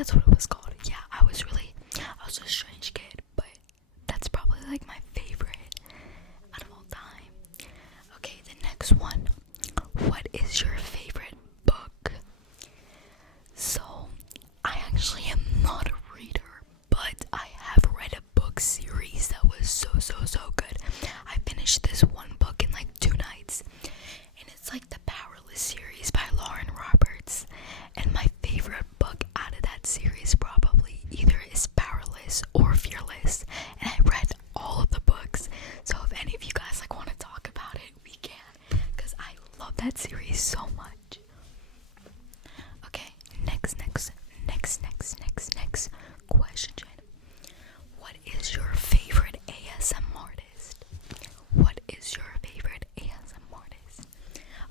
that's what it was called. Yeah, I was a strange kid, but that's probably like my favorite out of all time. Okay, the next one. What is your favorite book? So, I actually am not a reader, but I have read a book series that was so good. I finished this one book in like 2 nights, and it's like the Powerless series by Lauren Roberts. And my favorite book out of that series probably either is Powerless or Fearless, and I read all of the books. So if any of you guys like want to talk about it, we can, because I love that series so much. Okay, next question. What is your favorite ASM artist? What is your favorite ASM artist?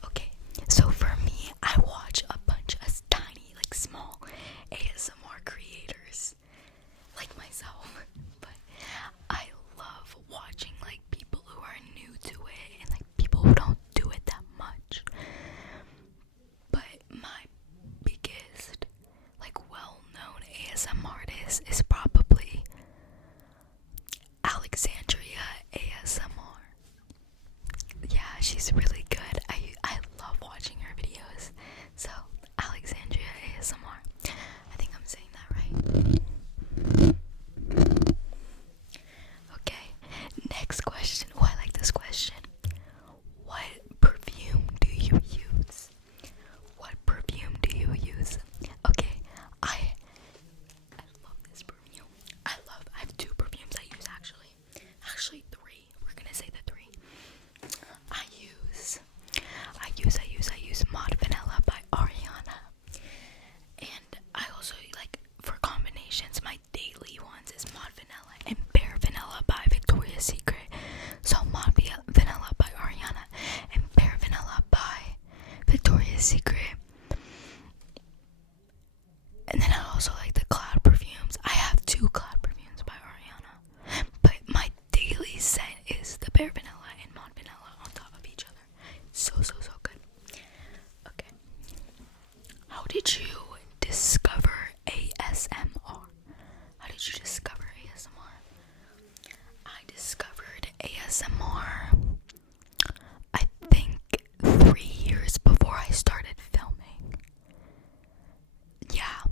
Okay, so for me, I watch a bunch of tiny, like small ASMR creators, like myself, but I love watching like people who are new to it and like people who don't do it that much. But my biggest, like well-known ASM artist is probably Alexandria ASMR. Yeah, she's really good. I love watching her videos. So, Alexandria ASMR. I think I'm saying that right. Okay, next question. Oh, I like this question. What perfume do you use? What perfume do you use? Okay, I love this perfume. I have 2 perfumes I use actually. Actually 3. We're gonna say the 3. I use Mod Vanilla by Ariana. And I also like, for combinations, my daily ones is Mod Vanilla and Bare Vanilla by Victoria's Secret. So Mod Vanilla by Ariana and Bare Vanilla by Victoria's Secret. And then I also like the Cloud perfumes. I have 2 Cloud perfumes by Ariana. But my daily scent is the Bare Vanilla and Mod Vanilla on top of each other. So good. Okay. How did you discover ASMR? How did you discover ASMR? I discovered ASMR, I think 3 years before I started filming. Yeah,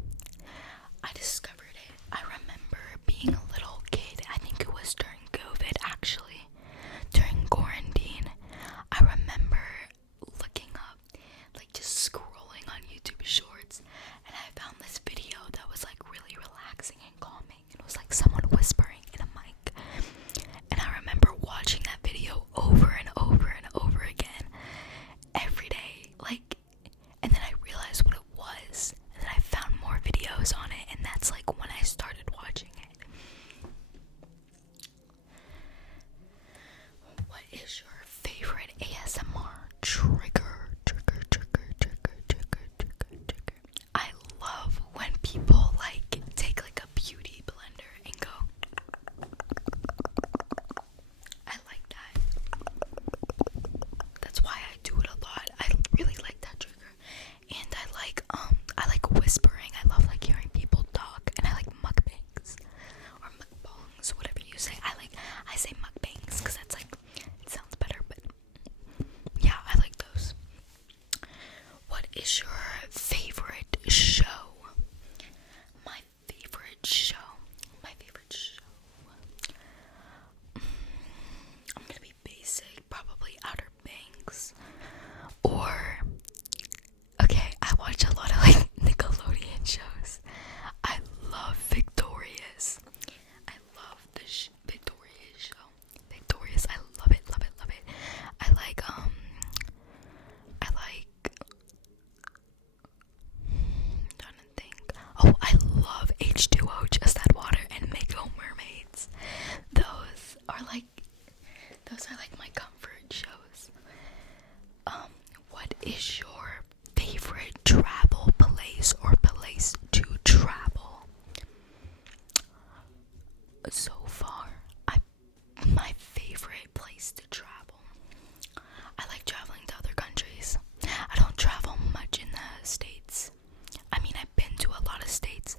I discovered it. I remember being a little kid. I think it was during COVID actually. During quarantine, I remember looking up, like just scrolling on YouTube Shorts, and I found this video that was like really relaxing and calming. It was like someone whispering in a mic. And I remember watching that video over and over and over again every day. Like, and then I realized what it was. And then I found more videos on it, and that's like when I started watching it. What is your favorite ASMR trigger? I love when people like take like a beauty blender and go. I like that. That's why I do it a lot. I really like that trigger. And I like whispering. I love like hearing people talk, and I like mukbangs or mukbangs, whatever you say. I say mukbangs because that's like, it sounds better, but yeah, I like those. What is your favorite show? My favorite show. I'm gonna be basic, probably Outer Banks. Or, okay, I watch a lot of like Nickelodeon shows. I love Victorious. I love the Victorious show. Victorious, I love it. I like, I'm trying to think. Oh, I love H2O, Just That Water, and Mako Mermaids. Those are like my comfort shows. What is your favorite travel place or place to travel? So far, my favorite place to travel. I like traveling to other countries. I don't travel much in the States. I mean, I've been to a lot of states,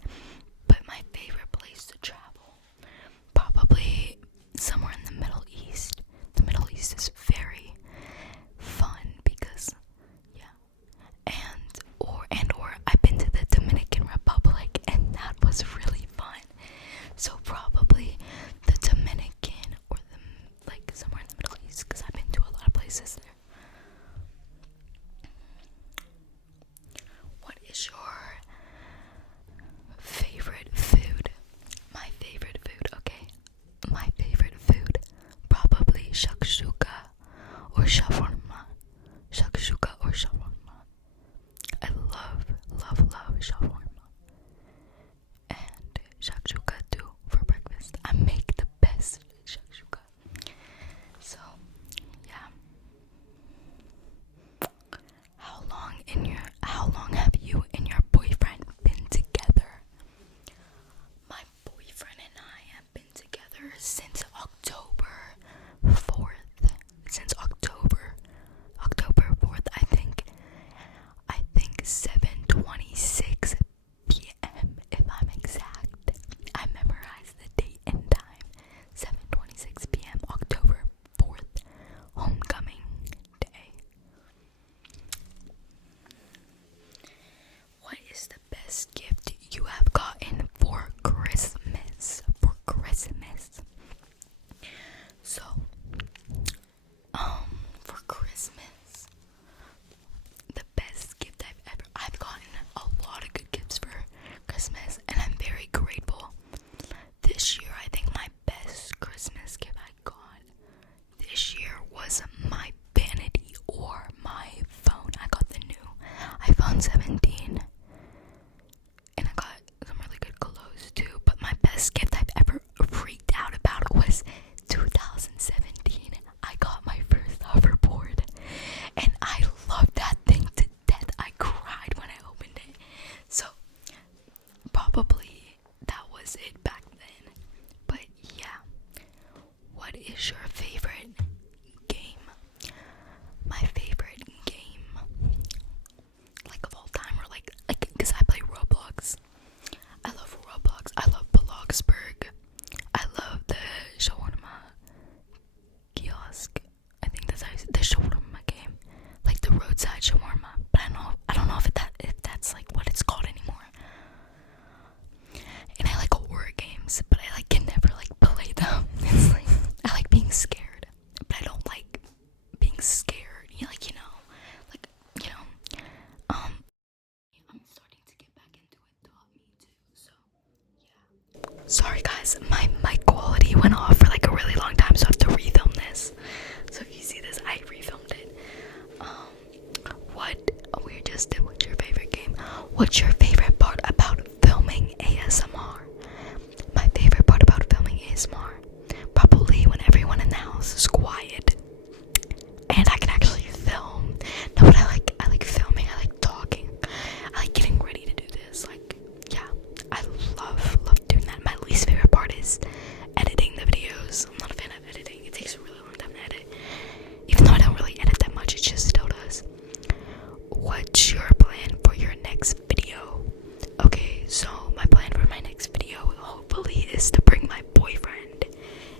best gift you have gotten for Christmas? For Christmas. So, for Christmas, the best gift I've gotten a lot of good gifts for Christmas, and I'm very grateful. This year, I think my best Christmas gift I got this year was my vanity or my phone. I got the new iPhone 17, and I got some really good clothes too. But my best gift I've ever freaked out about was 2017. I got my first hoverboard, and I loved that thing to death. I cried when I opened it. So probably that was it back then. But yeah, what is your favorite game? My favorite game, like of all time, or like because I play Roblox. I love Roblox. I love Bloxburg. I love the shawarma kiosk. I think that's how you say the shawarma game, like the roadside shawarma. But I don't know if that's like what it's called anymore. And I like horror games, but I like can never like play them. It's like I like being scared, but I don't like being scared. I'm starting to get back into it. Taught me too. So yeah. Sorry guys, my mic quality went off for like a really long time, so I have to refilm this. So if you see this, I refilmed it. What's your favorite game? What's your favorite part about filming ASMR? My favorite part about filming ASMR, probably when everyone in the house is quiet and I can actually film. No, but I like filming. I like talking. I like getting ready to do this. Like, yeah, I love doing that. My least favorite part is editing the videos. I'm not a fan of editing. It takes a really long time to edit. Even though I don't really edit that much, it just still does. What's your plan for your next video? Okay, so my plan for my next video hopefully is to bring my boyfriend.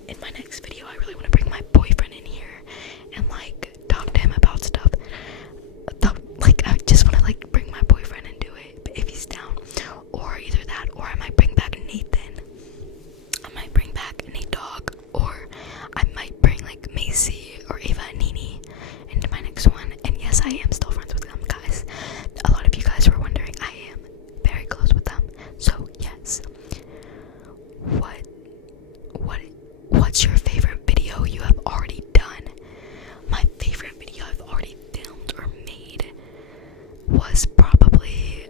In my next video, I really want to bring my boyfriend in here and like talk to him about stuff. Like I just want to like bring my boyfriend and do it, but if he's down, or either that, or I might bring back Nathan. I might bring back Nate Dog, or I might bring like Macy or Ava and Nini into my next one. And yes, I am still friends with them, guys. A lot of you guys were wondering. I am very close with them. So yes. What's your favorite video you have already done? My favorite video I've already filmed or made was probably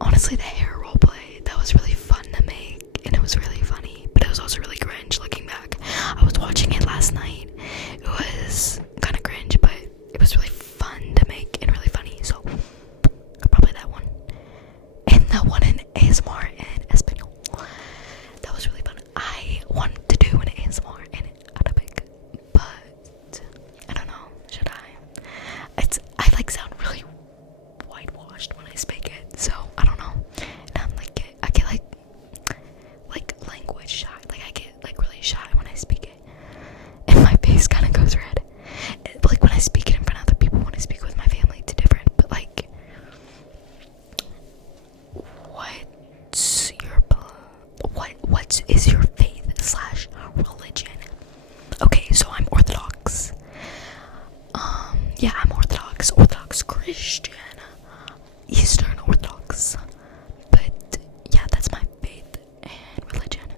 honestly the hair roleplay. That was really fun to make, and it was really funny, but it was also really cringe looking back. I was watching it last night. It was kind of cringe, but it was really fun to make and really funny. So probably that one, and that one in ASMR and Espanol. That was really fun. I wanted to do an ASMR in Arabic, but I don't know. Should I? I like sound really whitewashed when I speak it, so I don't know. And I get like language shy. Like I get like really shy when I speak it, and my face kind of goes red. Like when I speak it in front of other people, when I speak with my family, it's different. But like, what is your faith/religion? Okay, so I'm Orthodox. Yeah, I'm Orthodox Christian, Eastern Orthodox. But yeah, that's my faith and religion.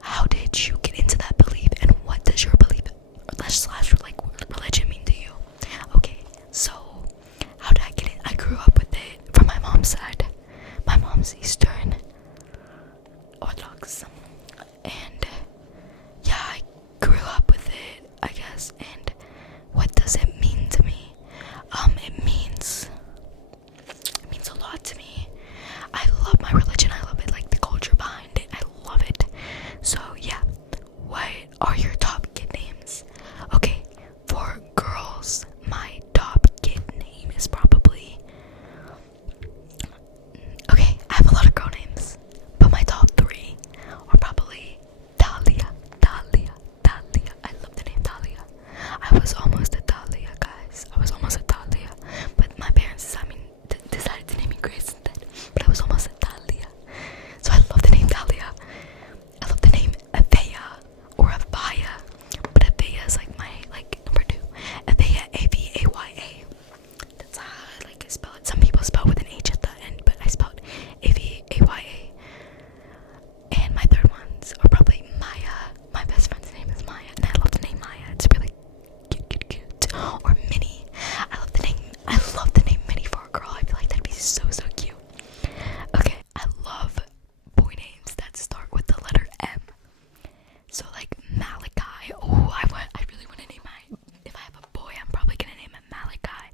How did you get into that belief, and what does your belief / religion mean to you? Okay, so how did I get it? I grew up with it from my mom's side. My mom's Eastern Orthodox, and yeah, I grew up with it, I guess. And what does it mean to me? It means a lot to me. I love my religion. I love it, like the culture behind it. I love it. So yeah, what are your top kid names? Okay, for girls, my top kid name is probably, okay, I have a lot of girl He's so cute. Okay, I love boy names that start with the letter M. So like Malachi. Oh, I really want to name my. If I have a boy, I'm probably gonna name him Malachi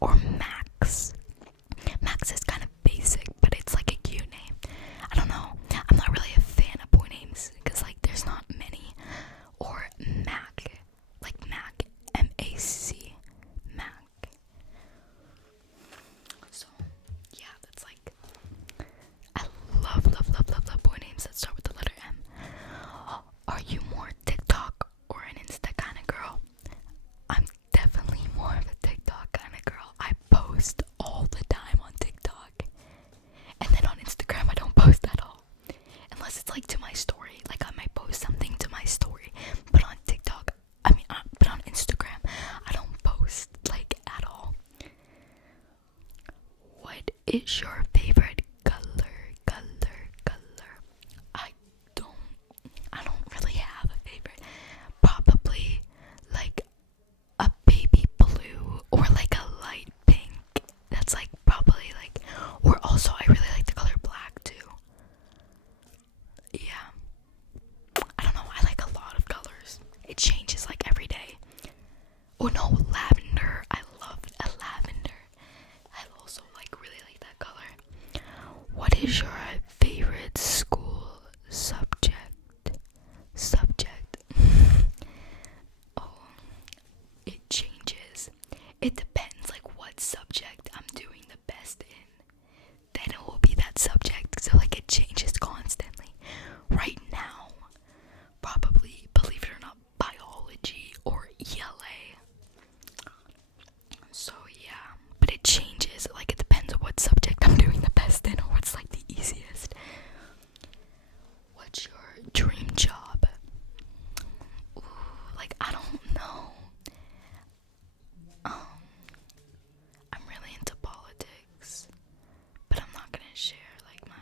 or Max. Max is kind of basic, but it's like a cute name. I don't know. I'm not really a fan of boy names because like there's not many. Or Mac, like Mac, M-A-C, Mac. So yeah, that's like I love boy names that start with the letter M. Are you more TikTok or an Insta kind of girl? I'm definitely more of a TikTok kind of girl. I post all the time on TikTok. And then on Instagram, I don't post at all. Unless it's like to my story. Like I might post something to my story. But on TikTok, but on Instagram, I don't post like at all. What is your favorite color? I don't really have a favorite. Probably like a baby blue or like a light pink. That's like probably like, or also I really like the color black too. Yeah. I don't know, I like a lot of colors. It changes like every day. Oh no, lavender. I love a lavender. I also like really like that color. What is your favorite school subject? Oh, it changes. It depends like what subject I'm doing the best in. Then it will be that subject. So like it changes constantly. Right now, probably, believe it or not, biology or ELA. So yeah, but it changes. Like it depends on what subject I'm doing the best in or what's like the easiest. What's your dream job? Ooh, like I don't know. I'm really into politics, but I'm not gonna share like my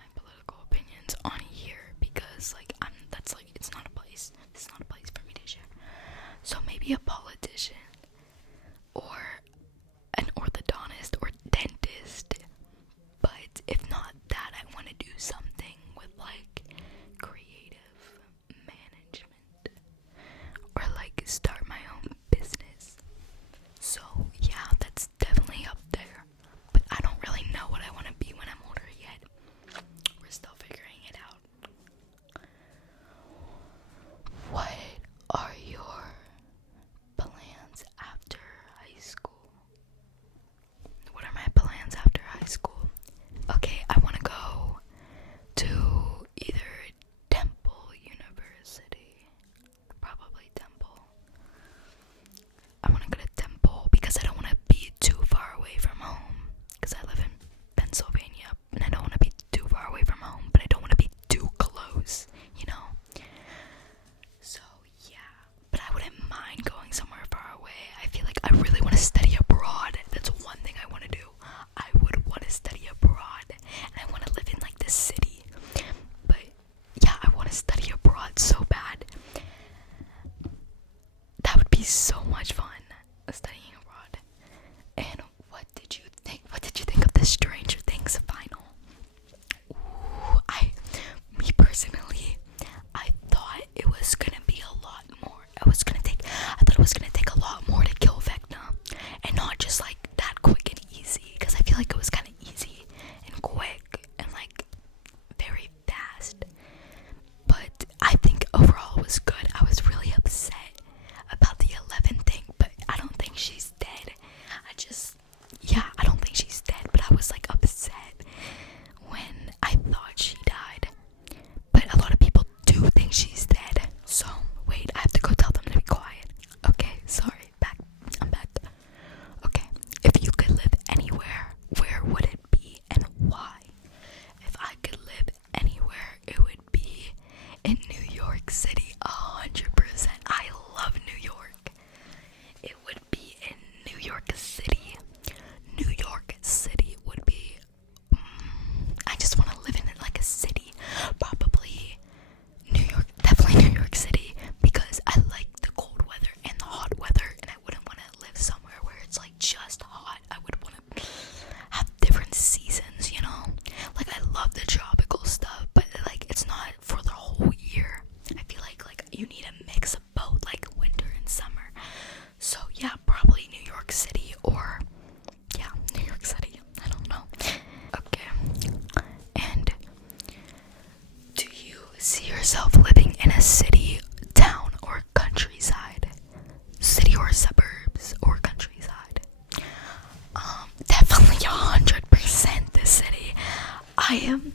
I am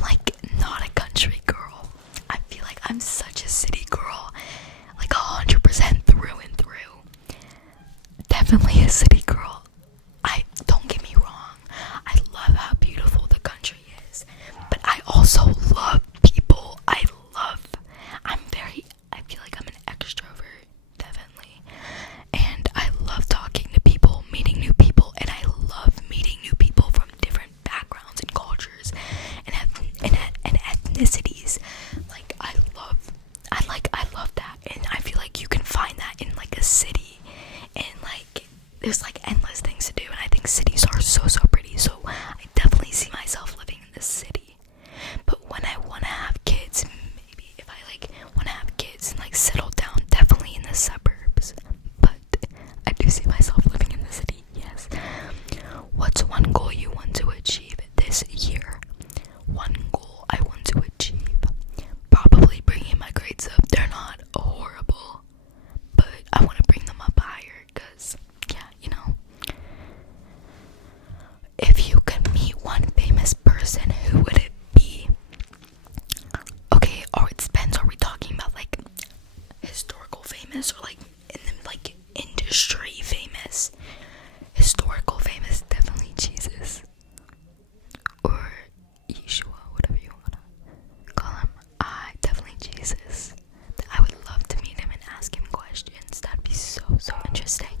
like not a country girl. I feel like I'm such a city girl, like 100% through and through. Definitely a city girl. I don't get me wrong. I love how beautiful the country is, but I also love people. I feel like I'm an extrovert, definitely. And I love talking to people, meeting new people, and I love meeting new people from different backgrounds and cultures and ethnicities. Like I love that, and I feel like you can find that in like a city, and like there's like endless things to do, and I think cities are so pretty. So I definitely see myself living in the city. But when I want to have kids, maybe if I like want to have kids and like settle down, definitely in the suburbs. But I do see myself living in the city, yes. What's one goal you want to achieve this year? One goal I want to achieve. Probably bringing my grades up. They're not horrible, but I want to bring them up higher because, yeah, you know. If you could meet one famous person, who would it be? Okay, or it depends. Are we talking about like historical famous or like in the like industry famous? Historical famous, definitely Jesus. Or Yeshua, whatever you wanna call him. Definitely Jesus. I would love to meet him and ask him questions. That'd be so interesting.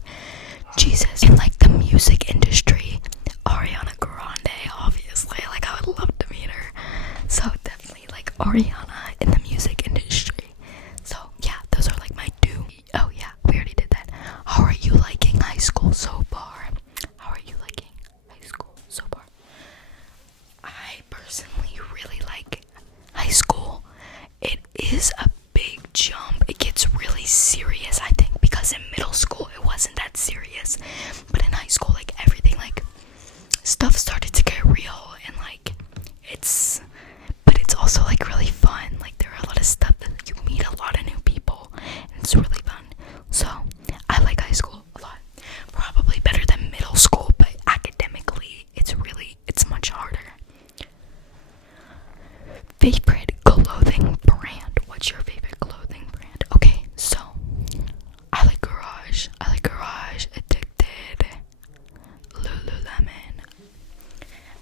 Jesus. In like the music industry, Ariana Grande, obviously. Like I would love to meet her. So definitely like Ariana in the music industry. So yeah, those are like my two. Oh yeah, we already did that. How are you liking high school so far? How are you liking high school so far? I personally really like high school. It is a big jump. It gets really serious, I think, because in middle school it wasn't that serious. But in high school, like everything, like stuff started to get real, and like but it's also like really fun. Like there are a lot of stuff that you meet a lot of new people, and it's really fun. So I like high school a lot. Probably better than middle school, but academically it's much harder. Favorite clothing brand. What's your favorite clothing brand? Okay, so I like Garage, Addicted, Lululemon.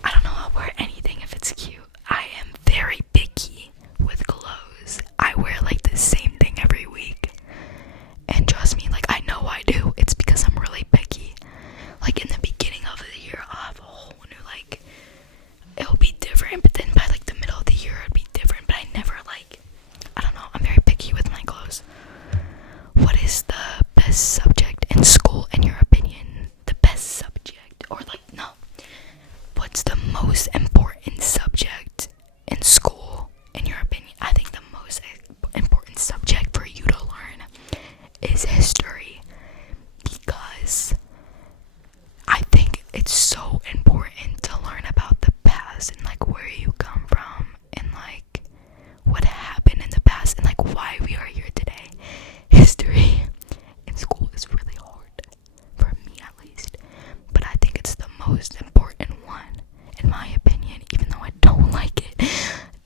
I don't know, I'll wear anything if it's cute. I am very picky with clothes. I wear like the same thing every week. And trust me, like I know I do. It's because I'm really picky. Like in the beginning of the year, I'll have a whole new like, it'll be different, but then by like the middle of the year it'll be different. But I never like, I don't know, I'm very picky with my clothes. What is the best subject in school in your opinion? The best subject, or like no, what's the most important subject in school in your opinion? I think the most important subject for you to learn is history, because I think it's so important to learn about the past and like where you come from and like what happened in the past and like why we are here today. History in school is really hard, for me at least, but I think it's the most important one in my opinion, even though I don't like it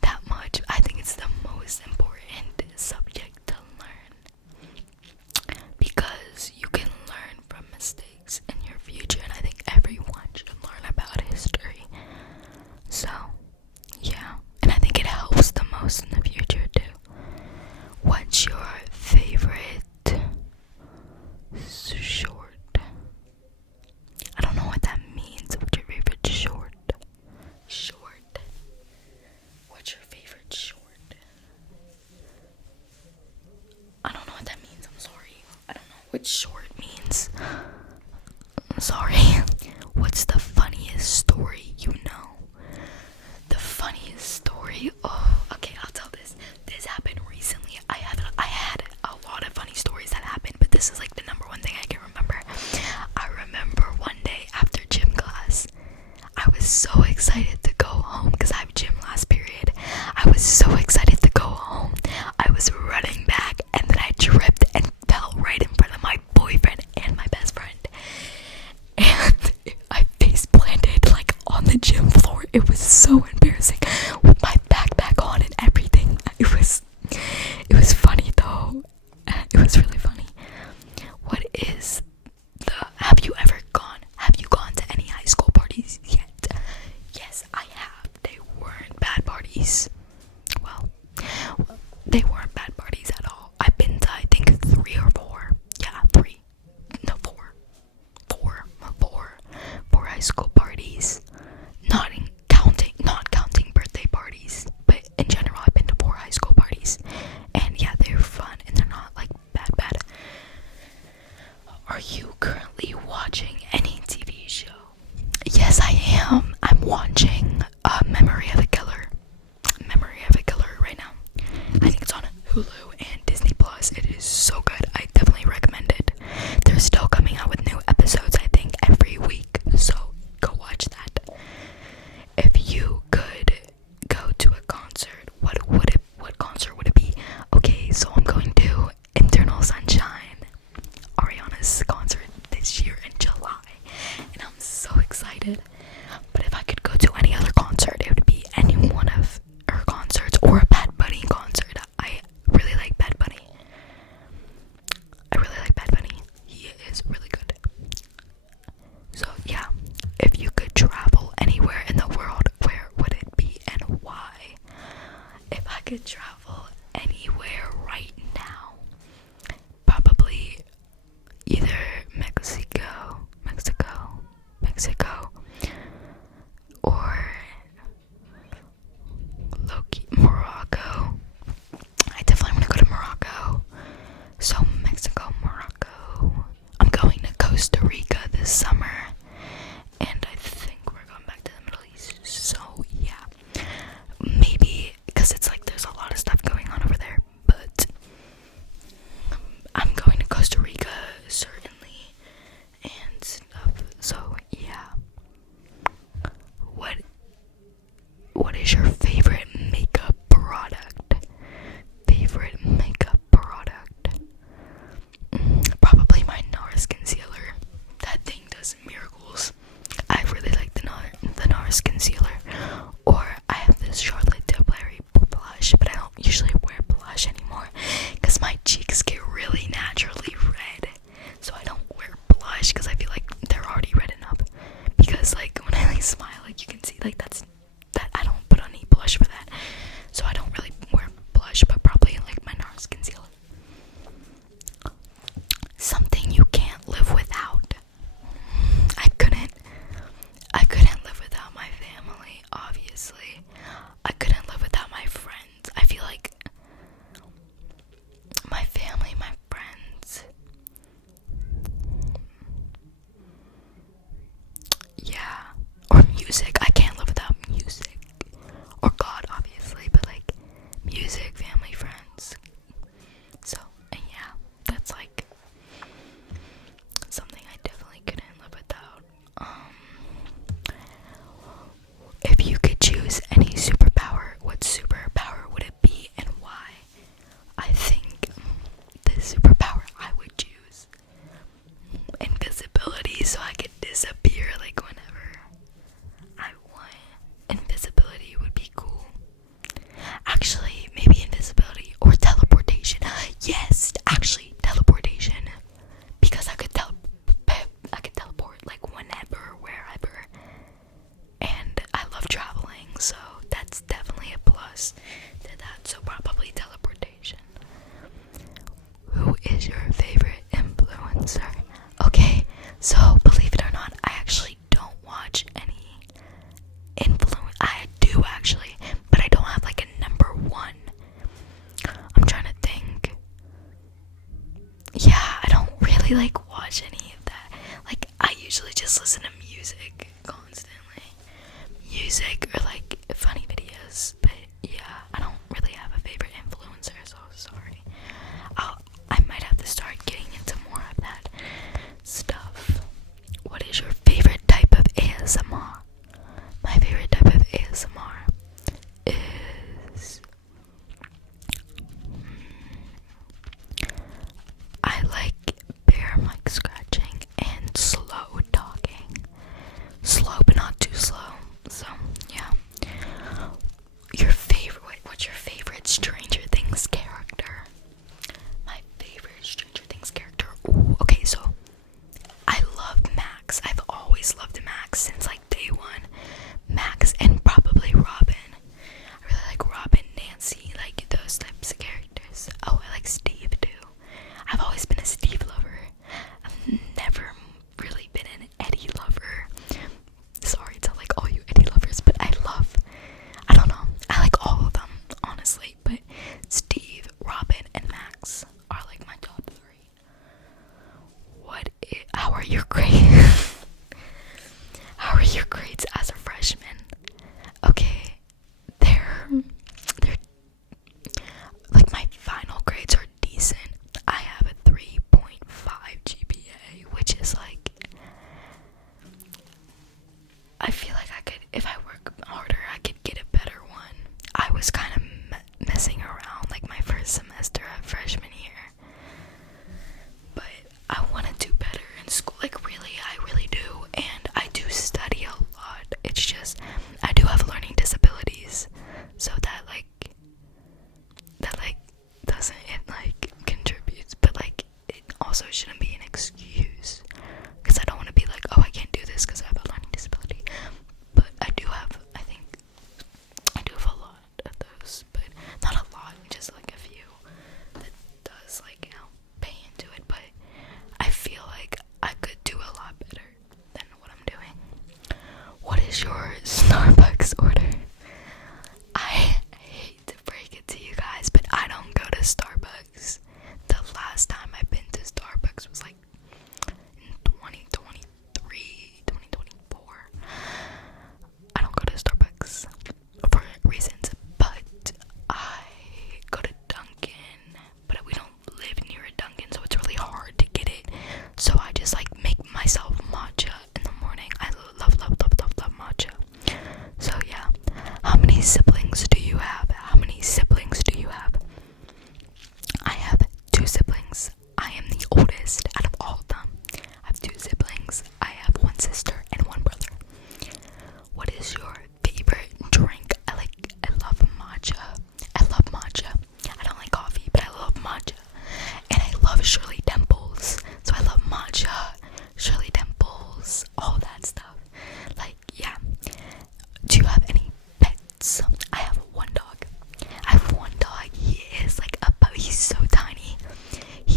that much. I think it's the most important subject to learn, because you can learn from mistakes in your future, and I think everyone should learn about history. So yeah, and I think it helps the most in the future too. What's your favorite short? I don't know what that means. What's your favorite short? Short. What's your favorite short? I don't know what that means. I'm sorry. I don't know what short means. I'm sorry. What's the funniest story you know? The funniest story? Oh, okay, I'll tell this. This happened recently. I had a lot of funny stories that happened, but this is like the number one thing I can remember. I remember one day after gym class, I was so excited to go home because I have gym last period. I was so excited to go home. I was running back, and then I tripped and fell right in front of my boyfriend and my best friend. And I face planted like on the gym floor. It was so embarrassing. could travel anywhere right now, probably either Mexico, or Loki, Morocco. I definitely want to go to Morocco. So Mexico, Morocco. I'm going to Costa Rica this summer, and I think we're going back to the Middle East. So yeah, maybe because it's like there's a lot of stuff going on over there, but I'm going to Costa Rica certainly and stuff. So yeah. What is your favorite makeup product? Favorite makeup product? Probably my NARS concealer. That thing does miracles. I really like the NARS concealer. Or I have this Charlotte Tilbury blush, but I don't usually wear blush anymore because my cheeks get really naturally red. So I don't wear blush because I feel like they're already red enough. Because like when I like smile, like you can see like that I don't put on any blush for that. So I don't really wear blush, but probably like my NARS concealer. Something you can't live without. I couldn't live without my family, obviously. I couldn't live without my friends. I feel like my family, my friends. Yeah. Or music. I can't live without music. Or God, obviously, but like music, family, friends. So, and yeah, that's like something I definitely couldn't live without. If you could choose any superpower, what superpower would it be and why? I think the superpower I would choose invisibility, so I could disappear like whenever I want. Invisibility would be cool. Actually, maybe invisibility or teleportation. Yes, actually teleportation, because I could teleport like whenever, wherever, and I love traveling, so that's definitely a plus to that. So probably teleportation. Who is your favorite influencer? Okay, so believe it or not, I actually don't watch any I do actually, but I don't have like a number one. I'm trying to think. Yeah, I don't really like watch any of that. Like I usually just listen to music constantly. Music or like funny videos. But yeah, I don't really have a favorite influencer, so sorry. I might have to start getting into more of that stuff. What is your favorite type of ASMR? My favorite type of ASMR is I like bare mic scratching and slow talking. Slow but not too slow. So yeah.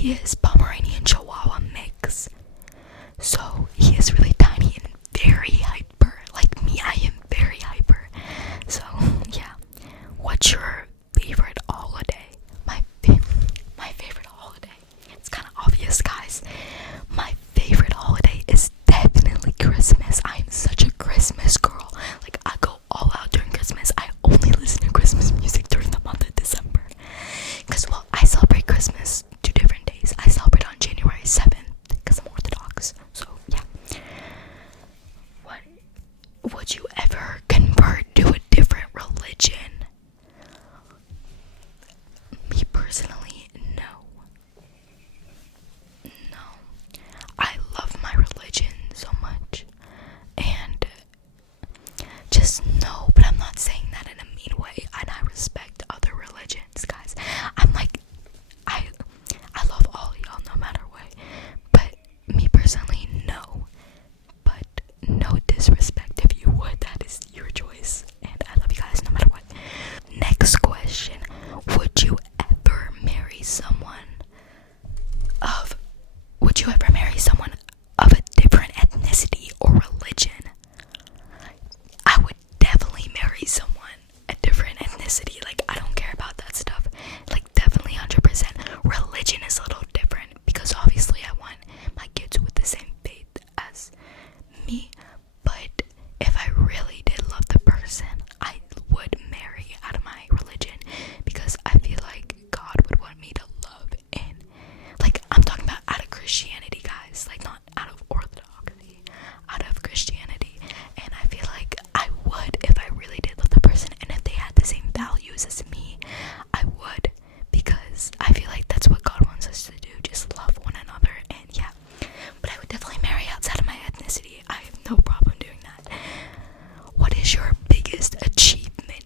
he is Pomeranian Chihuahua mix. So he is really tiny and very hyper. Like me, I am very hyper. So yeah. What's your favorite holiday? My favorite holiday. It's kind of obvious, guys. My favorite holiday is definitely Christmas. I am such a Christmas girl. Like, I go all out during Christmas. I only listen to Christmas music during the month of December. Because, well, I celebrate Christmas 2 different days. I celebrate on January 7th because I'm Orthodox. So, yeah. What would you ever convert to a different religion? Me personally, no. No. I love my religion so much. And just no, but I'm not saying that in a mean way. And I respect other religions, guys. I'm like, I love all y'all no matter what. But me personally, no. But no disrespect if you would. That is your choice. And I love you guys no matter what. Next question. Would you ever marry someone of a different ethnicity or religion? I would definitely marry someone a different ethnicity. Like, I don't care about that stuff. Like, definitely 100%. Religion is a little different because obviously I want my kids with the same faith as me. But if I really did love the person, I would marry out of my religion because I feel like God would want me to love in, like, I'm talking about out of Christianity, guys, like not out of Orthodoxy, out of Christianity. And I feel like I would, if I really did love the person and if they had the same values as me, I would, because I feel like that's what God wants us to do, just love one another. And yeah, but I would definitely marry outside of my ethnicity. I have no problem doing that. What is your biggest achievement?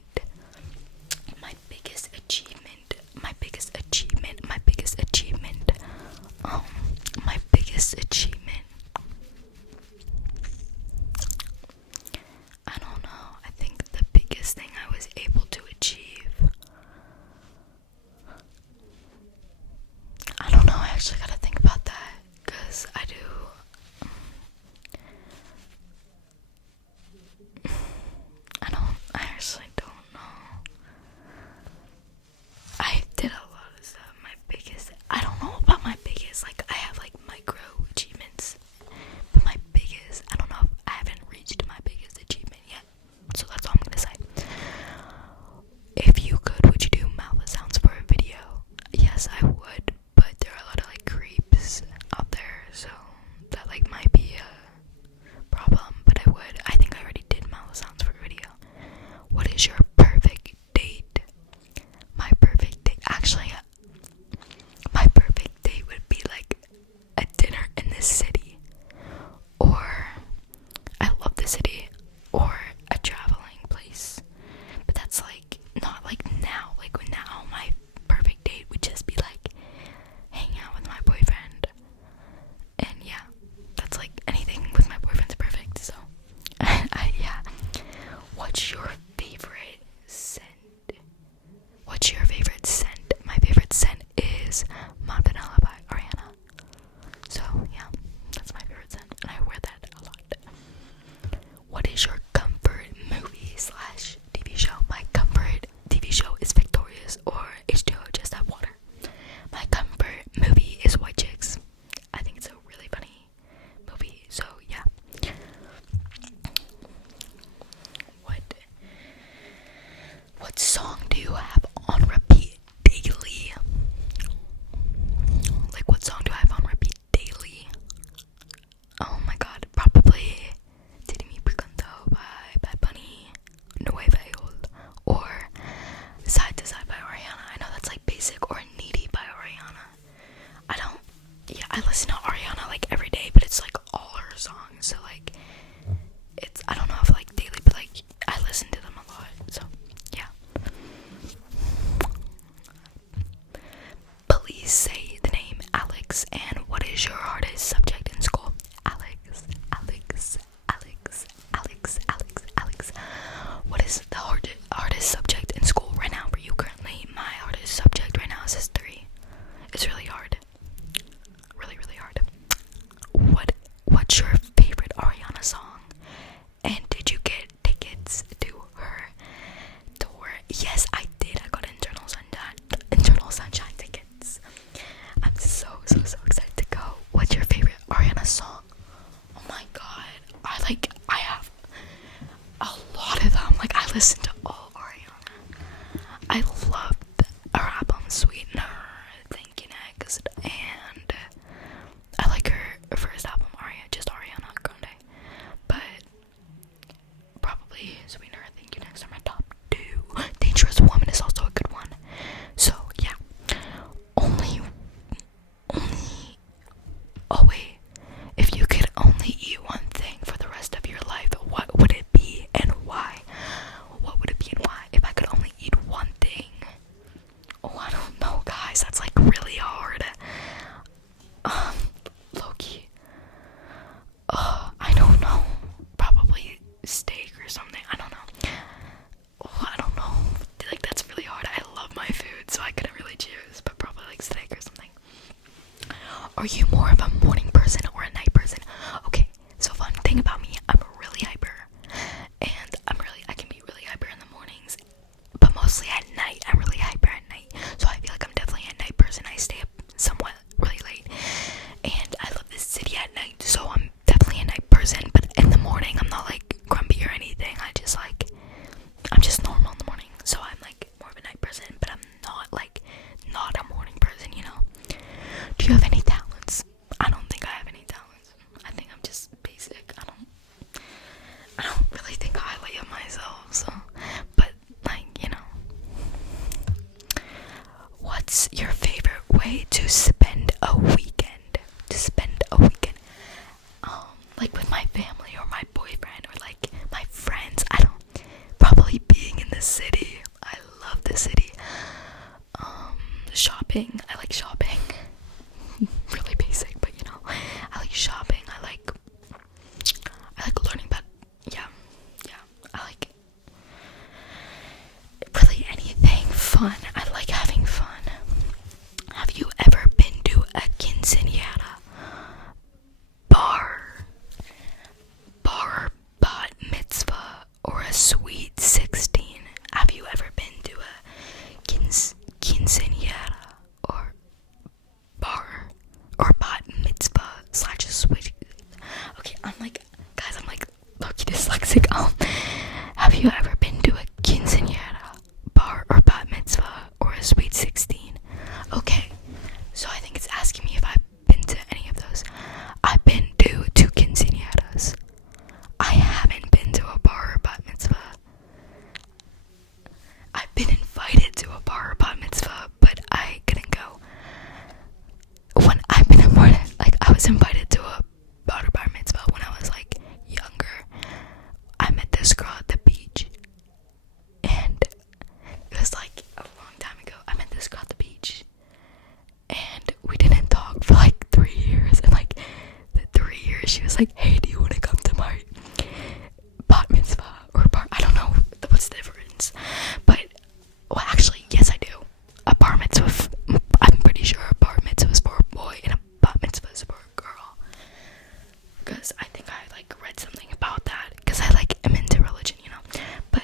My biggest achievement. My biggest achievement. My biggest achievement. My biggest achievement. I don't know. I think the biggest thing I was able to achieve. I don't know. I actually gotta think about that because I do. I actually don't know. I did a lot of stuff. I don't know about my biggest, like, I have, like, micro achievements, but my biggest, I don't know if I haven't reached my biggest achievement yet, so that's all I'm gonna say. If you could, would you do mouth sounds for a video? Yes, I would, but there are a lot of, like, creeps out there, so that, like, might be a problem, but I think I already did mouth sounds for a video. What is your perfect date? My perfect date, actually, my perfect date would be like a dinner in the city, or I love the city, or a traveling place. But that's like not like now. Like now, my perfect date would just be like hang out with my boyfriend, and yeah, that's like anything with my boyfriend's perfect. So, yeah. What's your favorite scent? What's your favorite scent? My favorite scent is Vanilla by Ariana. So yeah, that's my favorite scent, and I wear that a lot. What is your comfort movie / TV show? My comfort TV show is Victorious or H2O Just Add Water. My comfort movie is White Chicks. I think it's a really funny movie. So yeah. What song do you have on repeat daily? Like, what song do I have on repeat daily? Oh my god, probably Tiri Mi Pregunto by Bad Bunny, Nueva York, or Side to Side by Ariana. I know that's like basic, or Needy by Ariana. I listen to Ariana like every day, but it's like all her songs, so like, I don't know if like daily, but like, I listen to them a lot, so yeah. listen to all Ariana. I love her album Sweetener, Thinking Eggs, and I like her first album, Ariana Grande. But probably Sweetener, Thinking Eggs are my top two. Dangerous Woman is also a good one. So yeah, only. Oh wait, if you could only eat one thing for the rest of your life, what would it be and why? What would it be and why? If I could only eat one thing. Oh, I don't know, guys. That's like really hard. Loki. I don't know. Probably steak or something. I don't know. Oh, I don't know. Like, that's really hard. I love my food, so I couldn't really choose, but probably like steak or something. Are you more of a morning person or a night person? Okay, so fun thing about me, I'm really hyper. And I can be really hyper in the mornings, but mostly at night. I'm really hyper at night. So I feel like I'm definitely a night person. I stay up somewhat really late. And I love this city at night, so I'm definitely a night person. But in the morning, I'm not like grumpy or anything. I'm just normal in the morning. So I'm like more of a night person, but I'm not a morning person, you know? Do you have any talents? I don't think I have any talents. I think I'm just basic. I don't really think highly of myself, so, but like, you know. What's your favorite way to spend a weekend? Like with my family or my boyfriend or like my friends. Probably being in the city. I love the city. Shopping. I like shopping. Really basic, but you know, I like shopping. I like learning about, yeah, I like really anything fun. I like having fun. Have you ever been to a quinceañera, bar, bat mitzvah, or a sweet 16? Have you ever been to a quinceañera or bar or bat mitzvah / a sweet? Okay, I'm like low-key dyslexic. Have you ever been to a quinceañera, bar or bat mitzvah or a sweet 16? Okay, so I think it's asking me if I've been to any of those. I've been to 2 quinceañeras. I haven't been to a bar or bat mitzvah. I've been invited to a bar or bat mitzvah, but I couldn't go. When I've been invited, like I was invited to a bar or bar mitzvah when I was like younger. I met this girl at the beach, and it was like a long time ago. I met this girl at the beach, and we didn't talk for like 3 years. And like the 3 years, she was like, "Hey, do you want to come to my bat mitzvah or bar?" I don't know what's the difference, but well, actually, yes, I do. A bar mitzvah. I'm pretty sure a bar mitzvah is for a boy, and a bat mitzvah is for a girl. Because I think I like read something about that. Because I like am into religion, you know. But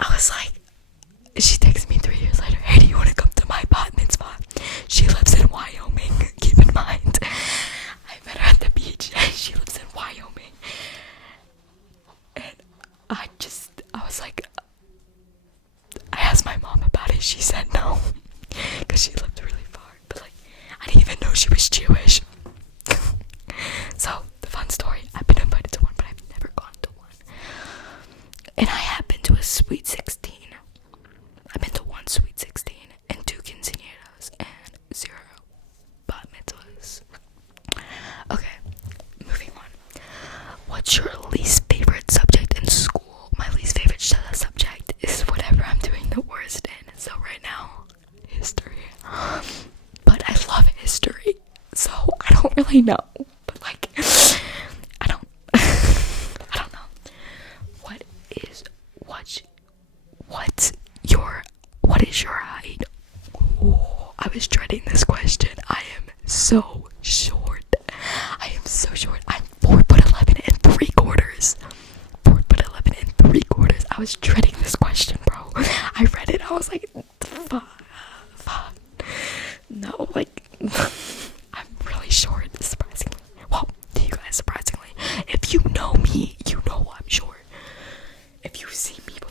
I was like, she texted me 3 years later, "Hey, do you want to come to my bat mitzvah?" She lives in Wyoming. Keep in mind, I met her at the beach. She lives in Wyoming, and I was like, I asked my mom about it. She said no, because she lived really far. But like, I didn't even know she was Jewish. So the fun story, I've been invited to one, but I've never gone to one. And I have been to a sweet 16. I've been to 1 sweet 16 and 2 quinceañeras and 0 bat mitzvahs. Okay, moving on. What's your least favorite subject in school? My least favorite subject is whatever I'm doing the worst in. So right now, history. But I love history, so I don't really know. But like, I don't know. What is your height? Ooh, I was dreading this question. I am so short. I'm 4'11" and 3/4. 4'11" and 3/4. I was dreading this question, bro. I read it. I was like, fuck. No, like, I'm really short, surprisingly. Well, to you guys, surprisingly. If you know me, you know I'm short. If you you see me